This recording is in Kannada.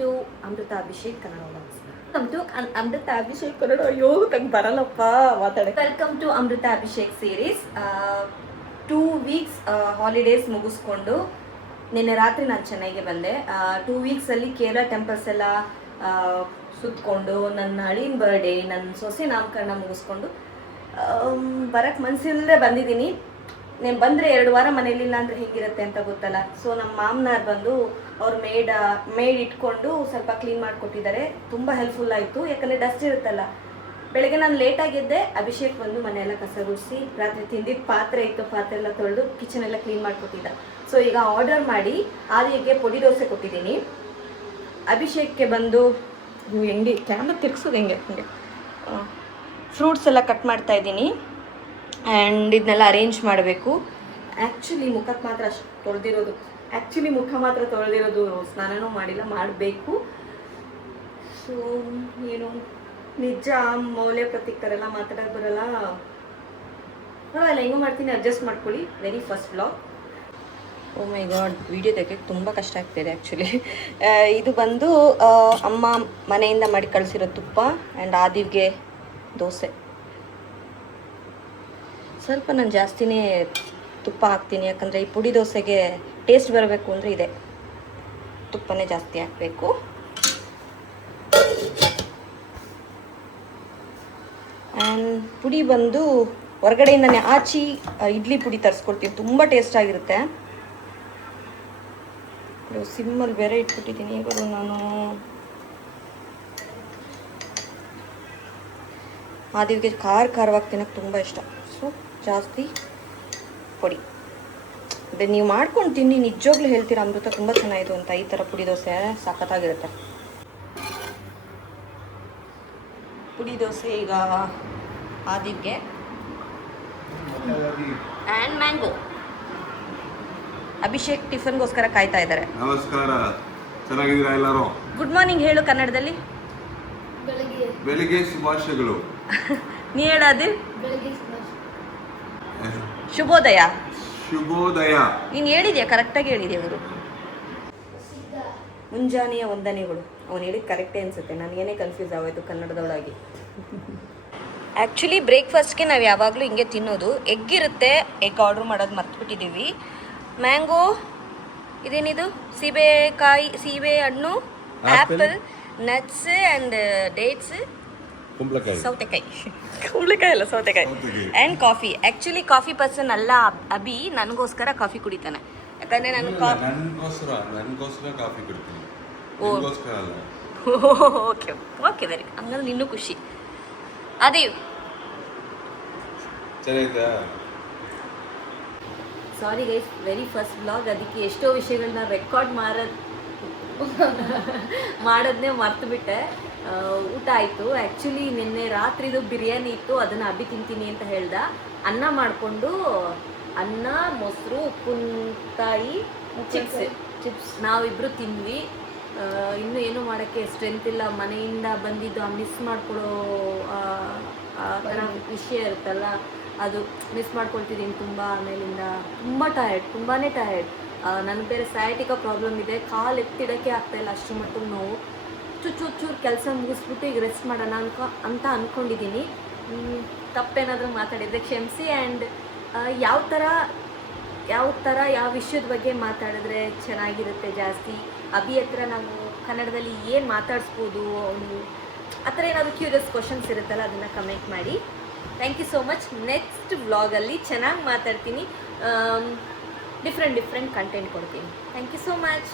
To Amrutha Abhishek Kannada vlogs. Welcome to Amrutha Abhishek Kannada. ಅಯ್ಯೋ ತಂಗೆ ಬರಲ್ಲಪ್ಪ ಮಾತಾಡ. Welcome to Amrutha Abhishek series. 2 weeks holidays ಮುಗಿಸ್ಕೊಂಡು ನಿನ್ನೆ ರಾತ್ರಿ ನಾನು ಚೆನ್ನೈಗೆ ಬಂದೆ. 2 ವೀಕ್ಸಲ್ಲಿ ಕೇರಳ ಟೆಂಪಲ್ಸ್ ಎಲ್ಲ ಸುತ್ತಕೊಂಡು ನನ್ನ ಅಳಿನ ಬರ್ಡೇ, ನನ್ನ ಸೊಸೆ ನಾಮಕರಣ ಮುಗಿಸ್ಕೊಂಡು ಬರೋಕ್ಕೆ ಮನಸ್ಸಿಲ್ಲದೆ ಬಂದಿದ್ದೀನಿ. నేను ಬಂದರೆ 2 ವಾರ ಮನೇಲಿಲ್ಲ ಅಂದರೆ ಹೇಗಿರುತ್ತೆ ಅಂತ ಗೊತ್ತಲ್ಲ. ಸೊ ನಮ್ಮ ಮಾಮನಾರು ಬಂದು ಅವ್ರು ಮೇಡ್ ಇಟ್ಕೊಂಡು ಸ್ವಲ್ಪ ಕ್ಲೀನ್ ಮಾಡಿಕೊಟ್ಟಿದ್ದಾರೆ. ತುಂಬ ಹೆಲ್ಪ್ಫುಲ್ ಆಯಿತು, ಯಾಕಂದರೆ ಡಸ್ಟ್ ಇರುತ್ತಲ್ಲ. ಬೆಳಗ್ಗೆ ನಾನು ಲೇಟಾಗಿದ್ದೆ, ಅಭಿಷೇಕ್ ಬಂದು ಮನೆಯೆಲ್ಲ ಕಸ ಗುಡಿಸಿ, ರಾತ್ರಿ ತಿಂದಿದ್ದ ಪಾತ್ರೆ ಇತ್ತು, ಪಾತ್ರೆ ಎಲ್ಲ ತೊಳೆದು ಕಿಚನ್ ಎಲ್ಲ ಕ್ಲೀನ್ ಮಾಡಿಕೊಟ್ಟಿದ್ದ. ಸೊ ಈಗ ಆರ್ಡರ್ ಮಾಡಿ ಆದಿಗೆ ಪುಡಿ ದೋಸೆ ಕೊಟ್ಟಿದ್ದೀನಿ. ಅಭಿಷೇಕ್ಗೆ ಬಂದು ಹೆಂಗೆ ಕ್ಯಾಮ್ರಾ ತಿರ್ಗ್ಸೋದು ಹೆಂಗೆ ಫ್ರೂಟ್ಸ್ ಎಲ್ಲ ಕಟ್ ಮಾಡ್ತಾ ಇದ್ದೀನಿ. ಆ್ಯಂಡ್ ಇದನ್ನೆಲ್ಲ ಅರೇಂಜ್ ಮಾಡಬೇಕು. ಆ್ಯಕ್ಚುಲಿ ಮುಖಕ್ಕೆ ಮಾತ್ರ ಅಷ್ಟು ತೊಳೆದಿರೋದು, ಮುಖ ಮಾತ್ರ ತೊಳೆದಿರೋದು, ಸ್ನಾನನೂ ಮಾಡಿಲ್ಲ, ಮಾಡಬೇಕು. ಸೊ ಏನು ನಿಜ ಮೌಲ್ಯ ಪ್ರತೀಕರೆಲ್ಲ ಮಾತಾಡೋಕೆ ಬರಲ್ಲ, ಪರವಾಗಿಲ್ಲ, ಹೆಂಗೂ ಮಾಡ್ತೀನಿ, ಅಡ್ಜಸ್ಟ್ ಮಾಡ್ಕೊಳ್ಳಿ. Very first vlog. Oh my god, video ತೆಗೆಯೋಕ್ಕೆ ತುಂಬ ಕಷ್ಟ ಆಗ್ತಾಯಿದೆ ಆ್ಯಕ್ಚುಲಿ. ಇದು ಬಂದು ಅಮ್ಮ ಮನೆಯಿಂದ ಮಾಡಿ ಕಳಿಸಿರೋ ತುಪ್ಪ ಆ್ಯಂಡ್ ಆದಿವ್ಗೆ ದೋಸೆ. ಸ್ವಲ್ಪ ನಾನು ಜಾಸ್ತಿನೇ ತುಪ್ಪ ಹಾಕ್ತೀನಿ, ಯಾಕಂದರೆ ಈ ಪುಡಿ ದೋಸೆಗೆ ಟೇಸ್ಟ್ ಬರಬೇಕು ಅಂದರೆ ಇದೆ, ತುಪ್ಪನೇ ಜಾಸ್ತಿ ಹಾಕಬೇಕು. ಆ್ಯಂಡ್ ಪುಡಿ ಬಂದು ಹೊರಗಡೆಯಿಂದನೇ ಆಚಿ ಇಡ್ಲಿ ಪುಡಿ ತರಿಸ್ಕೊಡ್ತೀನಿ, ತುಂಬ ಟೇಸ್ಟ್ ಆಗಿರುತ್ತೆ. ಸಿಮ್ಮಲ್ಲಿ ಬೇರೆ ಇಟ್ಬಿಟ್ಟಿದ್ದೀನಿ. ಇವಾಗ ನಾನು ಆದಿವ್ಗೆ ಖಾರವಾಗಿ ತಿನ್ನೋಕ್ಕೆ ತುಂಬ ಇಷ್ಟ, ಸೊ ಜಾಸ್ತಿ ಪುಡಿ. ಅದೇ ನೀವು ಮಾಡ್ಕೊಂಡು ತಿನ್ನಿ, ನಿಜವಾಗ್ಲೂ ಹೇಳ್ತೀರಾ ಅಮೃತ ತುಂಬ ಚೆನ್ನಾಗಿತ್ತು ಅಂತ. ಈ ಥರ ಪುಡಿ ದೋಸೆ ಸಖತ್ತಾಗಿರುತ್ತೆ. ಪುಡಿ ದೋಸೆ ಈಗ ಆದಿವ್ಗೆ ಆ್ಯಂಡ್ ಮ್ಯಾಂಗೋ. ಅಭಿಷೇಕ್ ಟಿಫನ್ಗೋಸ್ಕರ ಕಾಯ್ತಾ ಇದ್ದಾರೆ. ನಮಸ್ಕಾರ, ಚೆನ್ನಾಗಿದ್ದೀರಾ ಎಲ್ಲರೂ? ಗುಡ್ ಮಾರ್ನಿಂಗ್ ಹೇಳು ಕನ್ನಡದಲ್ಲಿ. ಬೆಳಿಗ್ಗೆ ಶುಭಾಶಯಗಳು. ನೀ ಹೇಳಾದಿ ಶುಭೋದಯ. ಶುಭೋದಯ ನೀನು ಹೇಳಿದ್ಯಾ, ಕರೆಕ್ಟಾಗಿ ಹೇಳಿದ್ಯಾ ಅವರು. ಮುಂಜಾನೆಯ ವಂದನೆಗಳು. ಅವನು ಹೇಳಿದ ಕರೆಕ್ಟೇ ಅನಿಸುತ್ತೆ, ನನಗೇನೆ ಕನ್ಫ್ಯೂಸ್ ಆಗೋಯ್ತು ಕನ್ನಡದೊಳಗೆ. ಆ್ಯಕ್ಚುಲಿ ಬ್ರೇಕ್ಫಾಸ್ಟ್ಗೆ ನಾವು ಯಾವಾಗಲೂ ಹಿಂಗೆ ತಿನ್ನೋದು. ಎಗ್ ಇರುತ್ತೆ, ಎಗ್ ಆರ್ಡ್ರ್ ಮಾಡೋದು ಮರ್ತ್ಬಿಟ್ಟಿದ್ದೀವಿ. ಮ್ಯಾಂಗೋ, ಇದೇನಿದು, ಸೀಬೆ ಹಣ್ಣು, ಆ್ಯಪಲ್, ನಟ್ಸ್ ಆ್ಯಂಡ್ ಡೇಟ್ಸ್, ಸೌತೆಕಾಯಿ ಅಲ್ಲ ಸೌತೆಕಾಯಿ, and coffee. Actually coffee person ಅಲ್ಲ ಅಭಿ, ನನಗೋಸ್ಕರ ಕಾಫಿ ಕುಡಿತಾನೆ, ಯಾಕಂದರೆ ನಾನು ನನಗೋಸ್ಕರ ಕಾಫಿ ಕುಡಿತೀನಿ. ಓಕೆ ಓಕೆ, ವೆರಿ ಹಂಗಂದ್ರೆ ಇನ್ನೂ ಖುಷಿ. ಅದೇ sorry guys, very first blog, ಅದಕ್ಕೆ ಎಷ್ಟೋ ವಿಷಯಗಳನ್ನ ರೆಕಾರ್ಡ್ ಮಾಡೋದನ್ನೇ ಮರ್ತುಬಿಟ್ಟೆ. ಊಟ ಆಯಿತು. ಆ್ಯಕ್ಚುಲಿ ನಿನ್ನೆ ರಾತ್ರಿದು ಬಿರಿಯಾನಿ ಇತ್ತು, ಅದನ್ನು ಅಭಿ ತಿಂತೀನಿ ಅಂತ ಹೇಳ್ದ. ಅನ್ನ ಮಾಡಿಕೊಂಡು ಅನ್ನ, ಮೊಸರು, ಉಪ್ಪಿನಕಾಯಿ, ಚಿಪ್ಸ್ ನಾವಿಬ್ಬರು ತಿಂದ್ವಿ. ಇನ್ನೂ ಏನೂ ಮಾಡೋಕ್ಕೆ ಸ್ಟ್ರೆಂತ್ ಇಲ್ಲ. ಮನೆಯಿಂದ ಬಂದಿದ್ದು ಮಿಸ್ ಮಾಡ್ಕೊಳ್ಳೋ ಥರ ವಿಷಯ ಇರುತ್ತಲ್ಲ, ಅದು ಮಿಸ್ ಮಾಡ್ಕೊಳ್ತಿದ್ದೀನಿ ತುಂಬ. ಆಮೇಲಿಂದ ತುಂಬಾ ಟಯರ್ಡ್. ನನಗೆ ಬೇರೆ ಸಯಾಟಿಕ ಪ್ರಾಬ್ಲಮ್ ಇದೆ, ಕಾಲು ಎತ್ತಿಡೋಕ್ಕೆ ಆಗ್ತಾಯಿಲ್ಲ, ಅಷ್ಟು ಮಟ್ಟಿಗೆ ನೋವು. ಚೂರು ಕೆಲಸ ಮುಗಿಸ್ಬಿಟ್ಟು ಈಗ ರೆಸ್ಟ್ ಮಾಡೋಣ ಅಂತ ಅಂದ್ಕೊಂಡಿದ್ದೀನಿ. ತಪ್ಪೇನಾದರೂ ಮಾತಾಡಿದರೆ ಕ್ಷಮಿಸಿ. ಆ್ಯಂಡ್ ಯಾವ ವಿಷಯದ ಬಗ್ಗೆ ಮಾತಾಡಿದ್ರೆ ಚೆನ್ನಾಗಿರುತ್ತೆ ಜಾಸ್ತಿ, ಅಭಿ ಹತ್ರ ನಾವು ಕನ್ನಡದಲ್ಲಿ ಏನು ಮಾತಾಡಿಸ್ಬೋದು, ಅವನು ಆ ಥರ ಏನಾದರೂ ಕ್ಯೂರಿಯಸ್ ಕ್ವಶನ್ಸ್ ಇರುತ್ತಲ್ಲ, ಅದನ್ನು ಕಮೆಂಟ್ ಮಾಡಿ. Thank you so much. Next ವ್ಲಾಗಲ್ಲಿ ಚೆನ್ನಾಗಿ ಮಾತಾಡ್ತೀನಿ, ಡಿಫ್ರೆಂಟ್ ಕಂಟೆಂಟ್ ಕೊಡ್ತೀನಿ. Thank you so much.